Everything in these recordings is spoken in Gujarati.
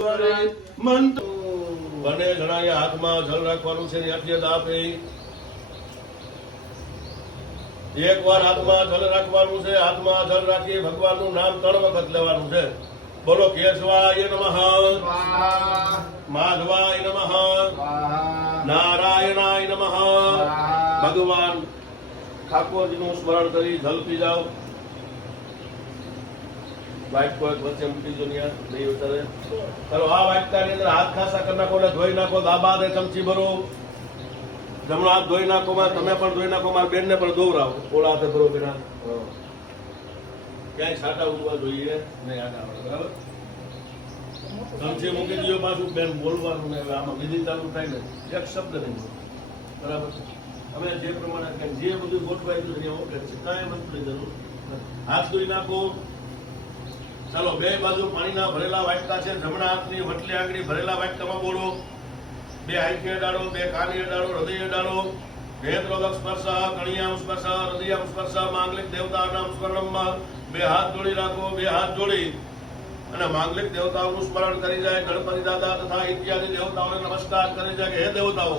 મંત્ર બને ઘણા હાથમાં જળ રાખવાનું છે. એક વાર હાથમાં જળ રાખવાનું છે. હાથમાં જળ રાખી ભગવાનનું નામ 3 વખત લેવાનું છે. બોલો કેશવાય નમઃ, માધવાય નમઃ, નારાયણાય નમઃ. ભગવાન ઠાકોરજીનું સ્મરણ કરી જલ પી જાઓ. વાઇટ કોઈ વચ્ચે મૂકી જો નહીં ઉતરે. ચલો આ વાટકાની અંદર હાથ ખાસા કરી નાખો, ધોઈ નાખો. દાબા દે ચમચી ભરો. જમણો હાથ ધોઈ નાખો. તમે પણ ધોઈ નાખો. મારા બેન ને પણ ધોવરાવો. ઓલા હાથે ભરો. બેના ક્યાંય છાંટા ઉડવા જોઈએ નહીં. બરાબર. ચમચી મૂકી દો. પાછું બેન બોલવાનું ને આમાં વિધિ ચાલુ થાય ને એક શબ્દ નહીં. બરાબર. અમે જે પ્રમાણે જે બધું ગોઠવાય છે ઓકે છે. કાંઈ મંત્રની જરૂર. હાથ ધોઈ નાખો. ચાલો બે બાજુ પાણીના ભરેલા વાટકા છે. જમણા હાથની વટલી આંગળી ભરેલા વાટકામાં બોલો. બે આંખે અડાડો, બે કાને અડાડો, હૃદય અડાડો. નેત્રોદક સ્પર્શ, કણિયામ સ્પર્શ, હૃદયામ સ્પર્શ, માંગલિક દેવતાના સ્મરણમાં બે હાથ જોડી રાખો. બે હાથ જોડી અને માંગલિક દેવતાઓનું સ્મરણ કરી જાય. ગણપતિ દાદા તથા ઇત્યાદિ દેવતાઓને નમસ્કાર કરી જાય કે હે દેવતાઓ,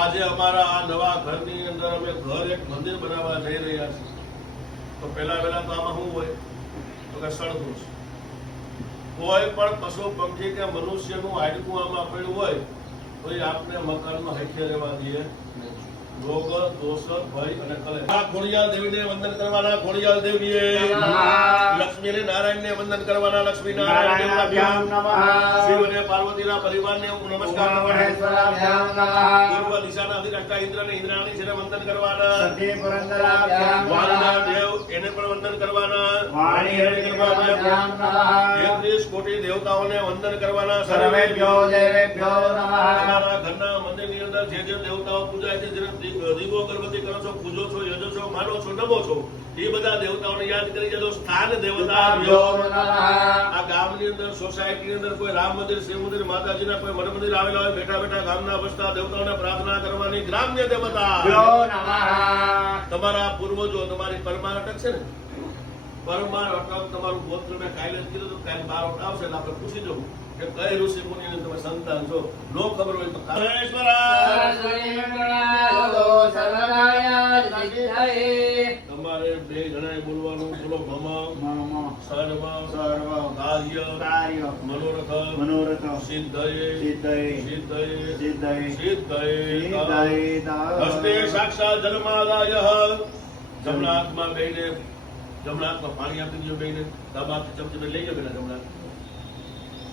આજે અમારા આ નવા ઘરની અંદર અમે ઘર એક મંદિર બનાવવા જઈ રહ્યા છીએ. તો પહેલા તો આમાં શું હોય તો કે સળગું છે. કોઈ પણ પશુ પક્ષી કે મનુષ્યનું હાડકું આમાં પડ્યું હોય તો એ આપને મકાનમાં હેઠે રહેવા દઈએ. રોગ, દોષ, ભય અને કલેશ. આ ખોડિયાર દેવીને વંદન કરવાના. ખોડિયાર દેવીએ લક્ષ્મી અને નારાયણને વંદન કરવાના. લક્ષ્મી નારાયણ શિવ અને પાર્વતીના પરિવારને નમસ્કાર કરવાના. પૂર્વ દિશાના અધિષ્ઠાતા ઇન્દ્ર અને ઇન્દ્રાણી છે વંદન કરવાના. વાણિના દેવ એને પણ વંદન કરવાના. 33 કોટી દેવતાઓને વંદન કરવાના. સર્વેભ્યો દેવેભ્યો નમઃ. તમારા ઘરના મંદિરની અંદર જે દેવતાઓ પૂજાય છે, જેને દીવો અગરબત્તી કરો છો, પૂજો છો, યજો છો, માનો છો, નમો છો, એ બધા દેવતાઓને યાદ કરી જજો. સ્થાન દેવતા આ ગામની અંદર, સોસાયટીની અંદર કોઈ રામ મંદિર, શિવ મંદિર, માતાજીના કોઈ મઠ મંદિર આવેલા હોય, બેઠા બેઠા ગામના વસતા દેવતાઓને પ્રાર્થના કરવાની. ગ્રામ્ય દેવતા તમારા પૂર્વજો, તમારી પરમાર અટક છે ને, પરમાર અટક તમારું ગોત્ર મેં કાલે જ કીધું. કાલે 12 આવશે એટલે આપણે પૂછી જવું કે કઈ ઋષિ મુનિની તમે સંતાન છો. નો ખબર હોય તો તમારે બે જણાએ બોલવાનું. બોલો મમ સર્વ કાર્ય મનોરથ સિદ્ધયે હસ્તે સાક્ષાત જન્માદાય. જમણા હાથમાં બેને, જમણા હાથમાં પાણી આપી દીધું. બેને ડાબા હાથ ચમચી લઈ જાવ. બેના જમણા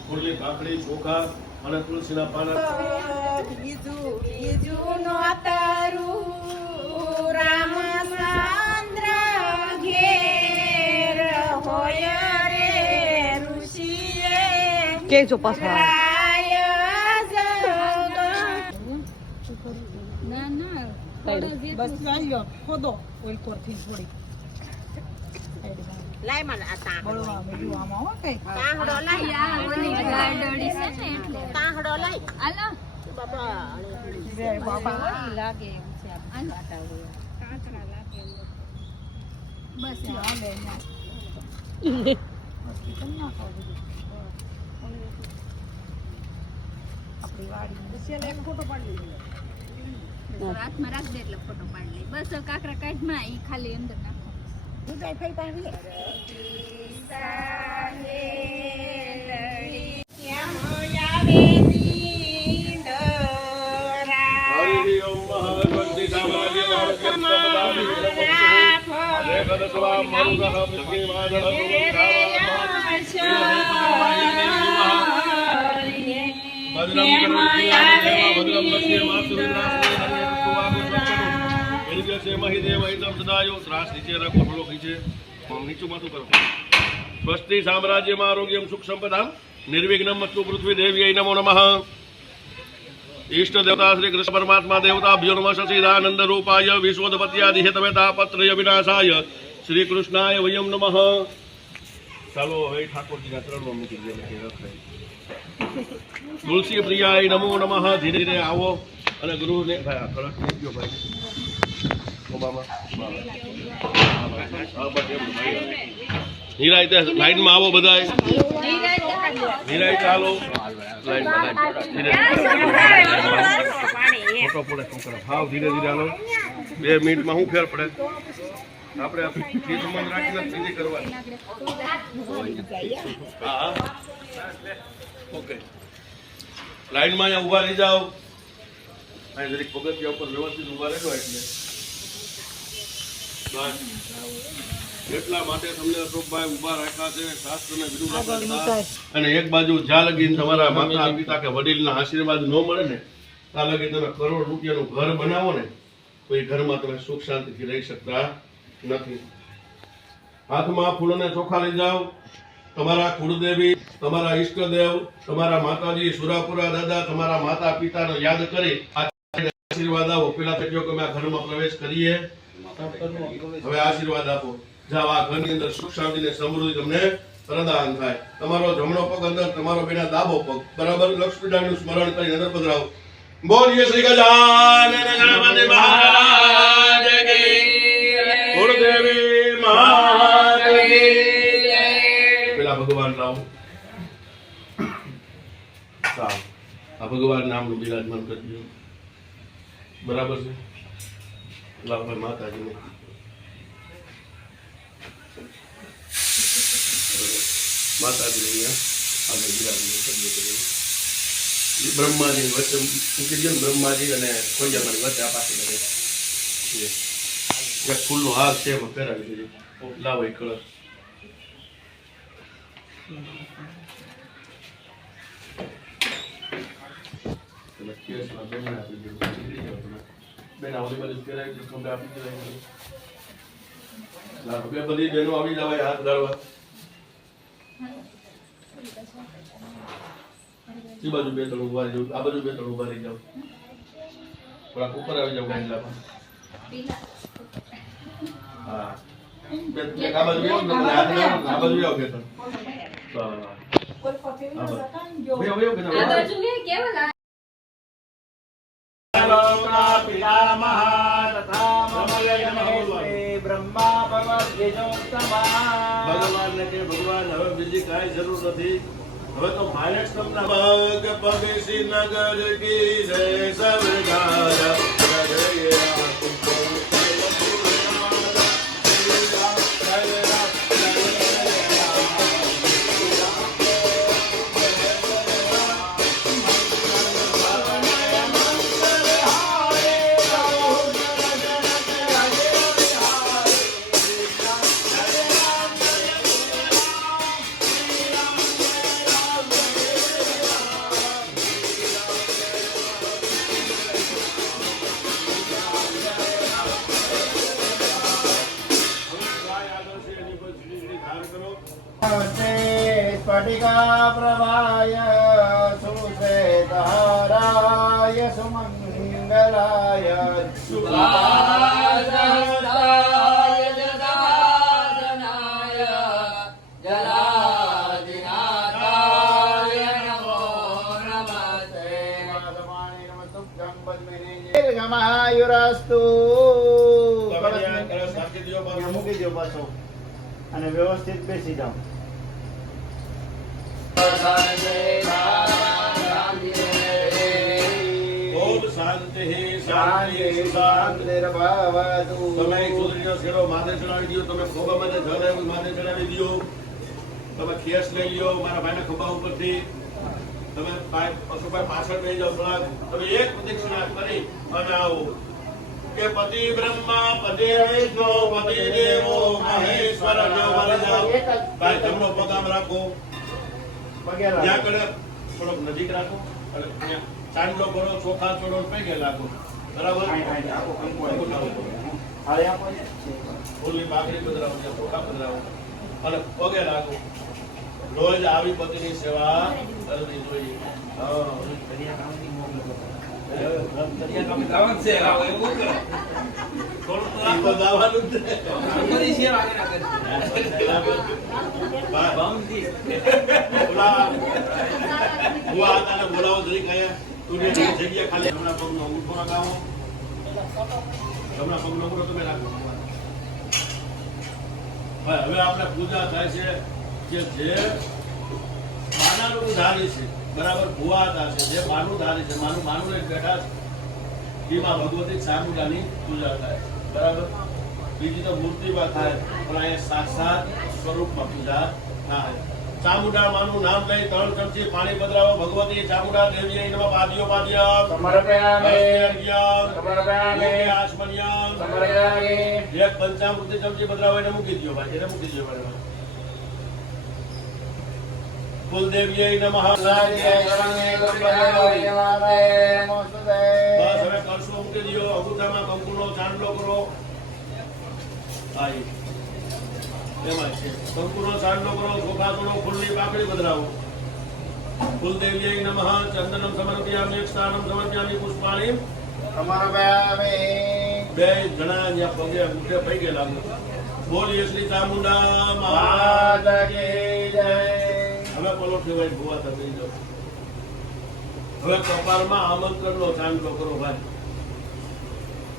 ફૂલની પાકડી, ચોખા અને તુલસીના પાના. કે જો પાછા બસ આવ્યો ખોદો ઓલ કોરથી થોડી લાય મને આ તાંહડો બધું આમાં હો કઈ તાંહડો લાય આ ઓલી ગાડડી છે ને એટલે તાંહડો લાય આલો બાબા રે બાબા લાગે એમ છે આ આટા હોય કાચરા લાગે બસ હાલે ના કિતના ખાવું આપણી વાડી બસ એક ફોટો પાડી લે હાથમાં રાખ દે એટલે ફોટો પાડી લે. બસ કાકરા કાઢમાં ઈ ખાલી અંદર નાખો. ઉડાઈ ફઈ પાડી લે. સાહે લડી કેમ આવે નીંદરા. હરિ ઓમ ભગવતી સામરાજ્ય મહારાજ જગદસ્વા મરુગહ મુખી માદળ સ્વસ્તિ સામ્રાજ્યમાં આરોગ્યમ સુખ સંપદામ નિર્વિઘ્નમ મસ્તુ પૃથ્વી દેવ્યై નમો નમઃ. ઈષ્ટ દેવતા શ્રી કૃષ્ણ પરમાત્મા દેવતાભ્યો નમઃ. સચિદાનંદ રૂપાય વિશ્વોદપત્યાદિ હેતવે તાપત્રય વિનાશાય શ્રી કૃષ્ણાય વયમ નમઃ. ચાલો હવે ઠાકોરજીના ચરણમાં મૂકી દે. તુલસી પ્રિયાય નમો નમઃ. ધીરે ધીરે આવો અને ગુરુને ભાઈ કળશ મૂક્યો ભાઈ ઓબામાં નિરાયતે લાઈનમાં આવો બધાય નિરાયતે હાલો લાઈનમાં ફોટો પડે છોકરા હાવ ધીરે ધીરે હાલો 2 મિનિટમાં શું ફેર પડે આપણે તીર સંબંધ રાખીને બીજી કરવાની હા ઓકે લાઈનમાં અહીંયા ઊભા રહી જાઓ અહીં જરીક પગથિયા ઉપર વ્યવસ્થિત ઊભા રહેજો એટલે બસ એટલા માટે તમને અશોકભાઈ ઊભા રાખ્યા છે શાસ્ત્રને વિરુદ્ધ અને એક બાજુ જ્યાં લગીને તમારા માતા પિતા કે વડીલના આશીર્વાદ ન મળે ને ત્યાં લગી તમે કરોડ રૂપિયાનું ઘર બનાવો ને તો એ ઘરમાં તમે સુખ શાંતિથી રહી શકતા નથી હાથમાં ફૂલોને ચોખા લઈ જાઓ તમારા કુળદેવી તમારા ઈષ્ટદેવ તમારા માતાજી સુરાપુરા દાદા તમારા માતા પિતાને યાદ કરી આશીર્વાદ આપો પેલા તો કહો કે અમે આ ઘરમાં પ્રવેશ કરીએ હવે આશીર્વાદ આપો જાઓ આ ઘરની અંદર સુખ શાંતિ ને સમૃદ્ધિ તમને પ્રદાન થાય તમારો જમણો પગ અંદર તમારો બેના ડાબો પગ બરાબર લક્ષ્મીનારાયણનું સ્મરણ કરી અંદર પધરાવો બોલીએ શ્રી ગજાનન ગણપતિ મહારાજ કી કુળદેવી માત કી પેલા ભગવાન રાવ સાવ આ ભગવાન નામનું બિરાજમાન કરજો બરાબર છે લાભાઈ માતાજીને માતાજીને અહીંયા આગળ બિરાજમાન કરીએ બ્રહ્માજી વચ્ચે મૂકી દો બ્રહ્માજી અને ખોડિયામાની વચ્ચે આ પાસે બધે એક ફૂલનો હાર છે એમાં પહેરાવી દેજો લાવો એ કલર બેન આવડી બધી પહેરાવી દો તમને આપી દેવાય બે બધી બહેનો આવી જવાય હાથ ગાળવા એ બાજુ 2-3 ઉભા રહી જાવ આ બાજુ 2-3 ઉભા રહી જાવ થોડા ઉપર આવી જાવ ગાંડલામાં હા બે આ બાજુ આવો ને આ બાજુ આવો કે તો કોઈ ફોટો ન સકાન જો આ બાજુ મે કેવલા પિતામહા તથા મમયજ્ઞે બ્રહ્મા ભગવદ્વિજોત્તમા ભગવાનને કે ભગવાન હવે બીજી કાંઈ જરૂર નથી હવે તો માયક તમને ભગ પગસી નગર કી જય સરદાર स्फटिका प्रभाय सुश्वेतहाराय सुमंगलाय शुभासहस्राय जटाधनाय जलाधिनाथाय नमो नमस्ते माधवाय नमस्तुभ्यं पद्मिनी दीर्घमायुरास्तु મૂકી દો પાછો અને વ્યવસ્થિત બેસી જાઓ ઓમ શાંતિ શાંતિ શાંતિર્ભવતુ તમે સુંદરીનો શેરો માથે ચડાવી દો તમે ખોબામાં જળ માથે ચડાવી દો તમે ખેસ લઈ લ્યો મારા ભાઈના ખોબા ઉપરથી તમે અશોકભાઈ પાછળ બેસી જાઓ થોડાક તમે એક પ્રદક્ષિણા કરી અને આવો કે પતિ બ્રહ્મા પતિ વિષ્ણુ પતિ દેવો મહેશ્વર ભાઈ જમણો પગ આમ રાખો ત્યાં કડે થોડોક નજીક રાખો અને ચાંદલો કરો ચોખા છોડો પગે લાગો બરાબર ફૂલની પાઘડી પધરાવો ચોખા પધરાવો અને પગે લાગો રોજ આવી પતિની સેવા કરવી જોઈએ બોલાવો જરી કયા જગ્યા ખાલી હમણાં પગનો અંગૂઠો લગાવો હમણાં પગનો અંગૂઠો તમે રાખો ભાઈ હવે આપણે પૂજા થાય છે કે જે માનાનું ધારી છે, બરાબર, ભુવાતા છે, જે માનું ધારી છે, માનું એક બેઠા છે, એમાં ભગવતી ચામુંડાની પૂજા થાય, બરાબર. બીજી તો મૂર્તિમાં થાય, પણ અહીંયા સાક્ષાત સ્વરૂપમાં પૂજા થાય. ચામુંડા માનું નામ લઈ 3 ચમચી પાણી પધરાવો. ભગવતી ચામુંડા દેવી નમઃ. પાદ્યો પાદ્યમ સમર્પયામિ અર્ઘ્યમ સમર્પયામિ આચમન્યમ. સમર્પયામિ એક પંચામૃત ચમચી પધરાવો, એને મૂકી દો ભાઈ, એને મૂકી દો ભાઈ. કુલદેવીય નમઃ. બસ હવે કળશો મૂકી દો. અંગૂઠામાં કંકુનો ચાંદલો કરો. આઈ એમાં છે કંકુનો ચાંદલો કરો. ચોખાસુનો ફૂલની પાકડી પધરાવો. કુલદેવીય નમઃ. ચંદનમ સમર્પયામિ. સ્નાનમ સમર્પયામિ. પુષ્પાણિ સમર્પયામિ. બે જણા ત્યાં પગે મુઠે પૈ ગયેલા. બોલીએ શ્રી ચામુંડા માતા કી જય. હવે બોલો કહેવાય ભુવા તમે જાઓ. હવે કપાળમાં આમંત્રણનો ચાંદલો કરો ભાઈ.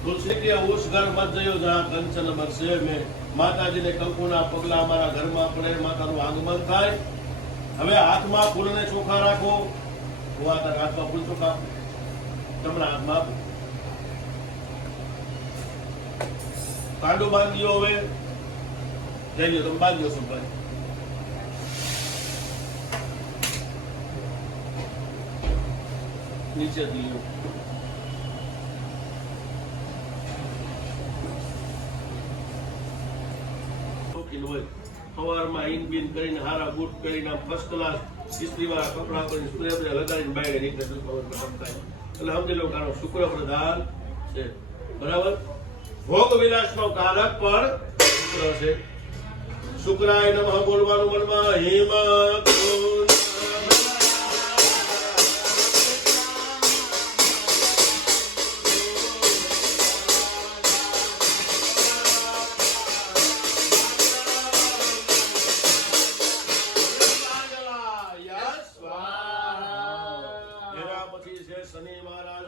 તુલસી કે ઉસ ઘર મત જયો જहाँ કંચન બરસે મેં. માતાજીને કંકુના પગલા અમારા ઘરમાં પડે, માતાનું આગમન થાય. હવે હાથમાં ફૂલને ચોખા રાખો. ભુવા તારા હાથમાં ફૂલ ચોખા તમારા હાથમાં આપો. કાંડો બાંધ્યો. હવે જઈ લો તમે બાંધ્યો છો ભાઈ. નીચે દિયો. શોખીન હોય સવારમાં ઈન બીન કરીને હારા બૂટ પહેરીને ફર્સ્ટ ક્લાસ ઇસ્ત્રીવાળા કપડાં કરીને સ્પ્રે બ્રે લગાડીને બાયરે નીકળે તો ખબર થાય. એટલે સમજી લો કારણ શુક્ર પ્રધાન છે, બરાબર. ભોગ વિલાસનો કારક પણ શુક્ર છે. શુક્રાય નમઃ બોલવાનું મનમાં. હિમ શનિ મહારાજ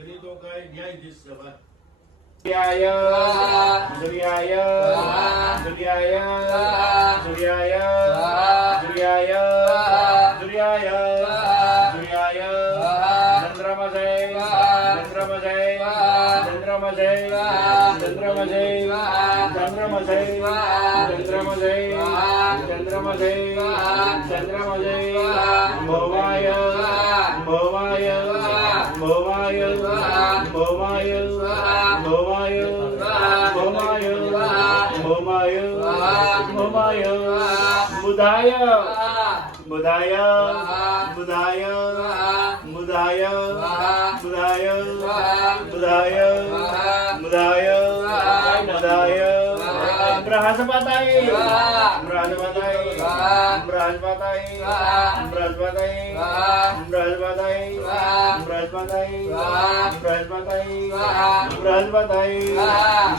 એની તો કઈ ન્યાયાધીશ છે ભાઈ. સૂર્યાય સૂર્યાય સૂર્યાય સૂર્યાય સૂર્યાય સૂર્યાય સૂર્યાય ચંદ્રમસે ચંદ્રમસે ચંદ્રમસે ચંદ્રમસે ચંદ્રમસે ચંદ્રમસે ચંદ્રમસે ચંદ્રમસે ભવાય ભવાય ભવાય ભવાય ભવાય ભવાય ભવાય ભવાય બુધાય બુધાય બુધાય બુધાય બુધાય બુધાય બુધાય બુધાય બૃહસ્પતય બૃહસ્પતય બૃહસ્પતય બૃહસ્પતય બૃહસ્પતય બૃહસ્પતય બૃહસ્પતય બૃહસ્પતય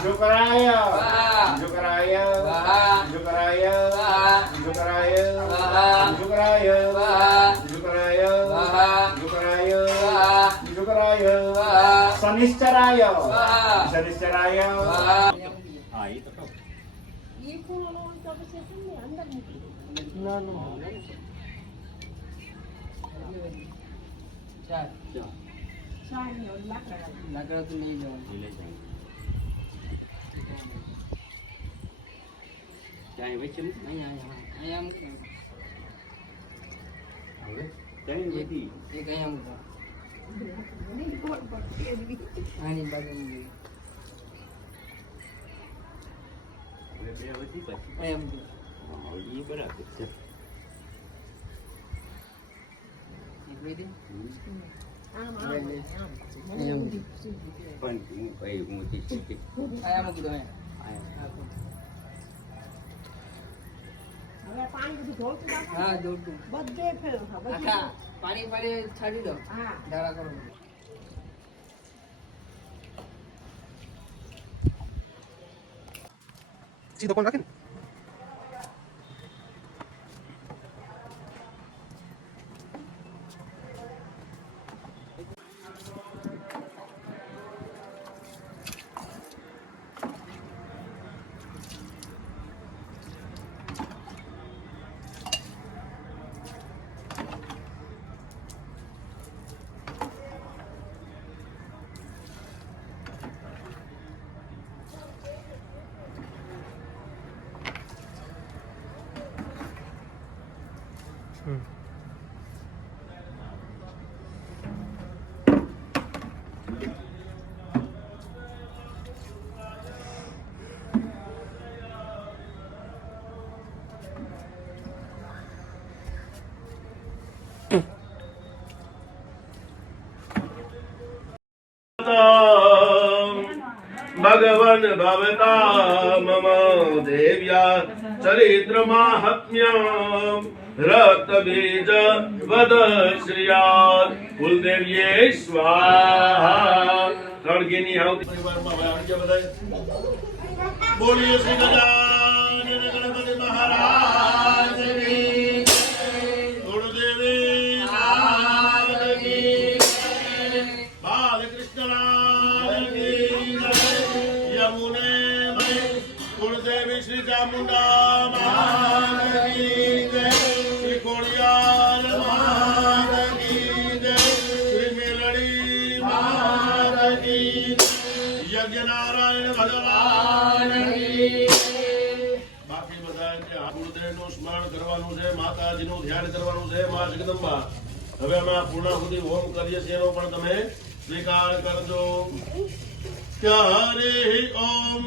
શુક્રાય શુક્રાય શુક્રાય શુક્રાય શુક્રાય શુક્રાય શુક્રાય શુક્રાય શનિશ્ચરાય શનિશ્ચરાય. ये कौन तो बस ऐसे अंदर निकली ના ના ચાર साइड में और लाकड़ा લાકડા તો લઈ જવાનું. ચાય વેચે ને અહીંયા અહીંયા મૂકો. હવે ચાય વેચી એક અહીંયા મૂકો. नहीं कौन पर આની બાજુ મૂકો. હવે બે વધી પછી અહીંયા મૂકો. હા, એ બરાબર છે. એક લઈ દે. आम અહીંયા आम મૂકો. પણ હું કઈ હું થી શીખી અહીંયા મૂકી દો. અહીંયા હવે પાણી બધું ઢોળતું રાખો. હા દોડતું. બધે ફેરવો હા, બધે આખા પાણી પાણી છાડી દો. હા ધારા કરો. સીધો કોણ રાખે ને ભગવન ભવતા મમ દેવ્યા ચરિત્ર માહાત્મ્યમ રક્ત બીજ વદ શ્રિયા કુલદેવ્યે સ્વાહા. ત્રણ ઘીની આહુતિ પરિવારમાં વાળજો બધાય. બોલીએ શ્રી ગજાનન ગણપતિ મહારાજની ગુરુદેવી નારદની બાલકૃષ્ણલાલની યમુને કુળદેવી શ્રી ચામુંડા મહારાજની જય. શ્રી ખોડિયાર મહારાજની જય. શ્રી મેલડી મહારાજની યજ્ઞનારાયણ ભગવાનની. બાકી બધા ગુરુદેવનું સ્મરણ કરવાનું છે, માતાજીનું ધ્યાન કરવાનું છે. મા જગદંબા હવે અમે આ પૂર્ણાહુતિ હોમ કરીએ છીએ એનો પણ તમે સ્વીકાર કરજો. હરે ઓમ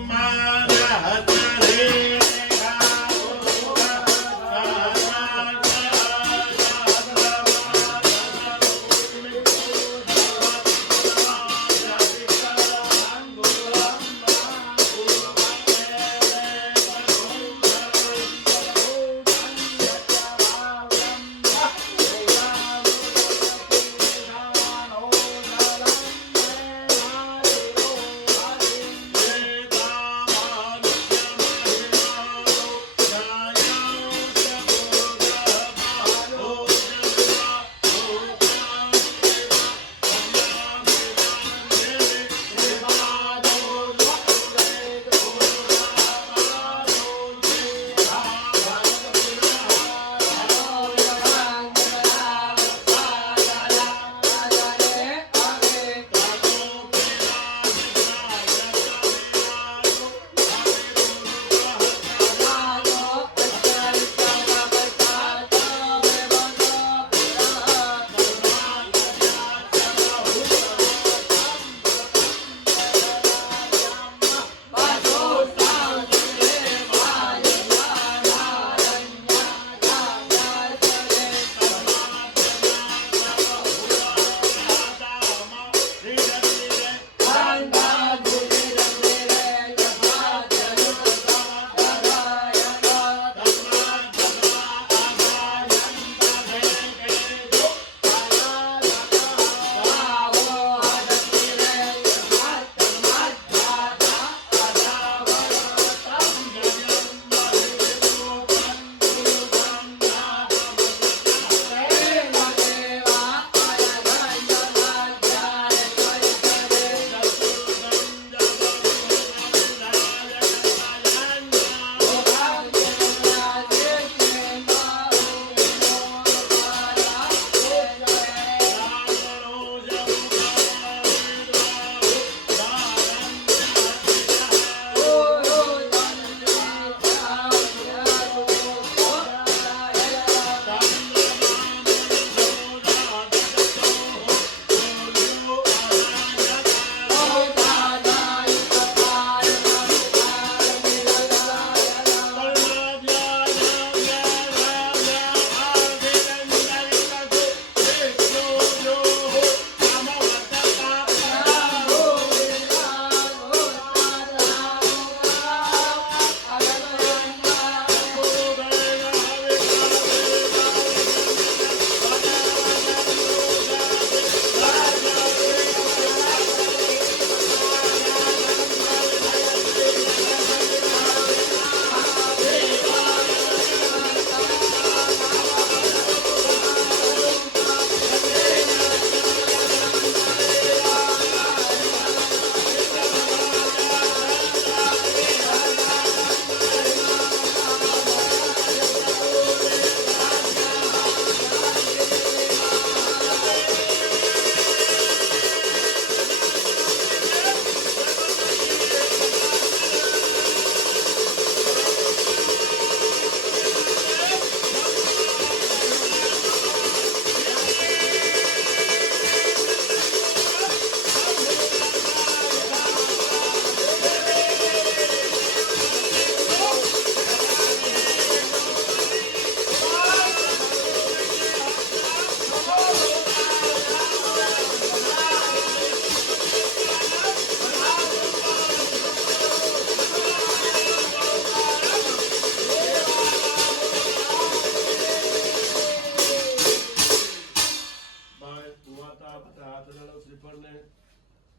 ચડાડો શ્રીફળને.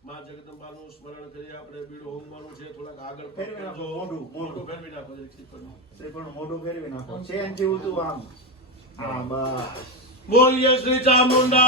માં જગદંબાનું સ્મરણ કરી આપણે બીડું હોમવાનું છે. થોડાક આગળ ફેરવી નાખો, મોઢું ફેરવી નાખો શ્રીફળનું. શ્રીફળનું મોઢું ફેરવી નાખો. ચેન જેવું તું આમ. હા, બસ. બોલીએ શ્રી ચામુંડા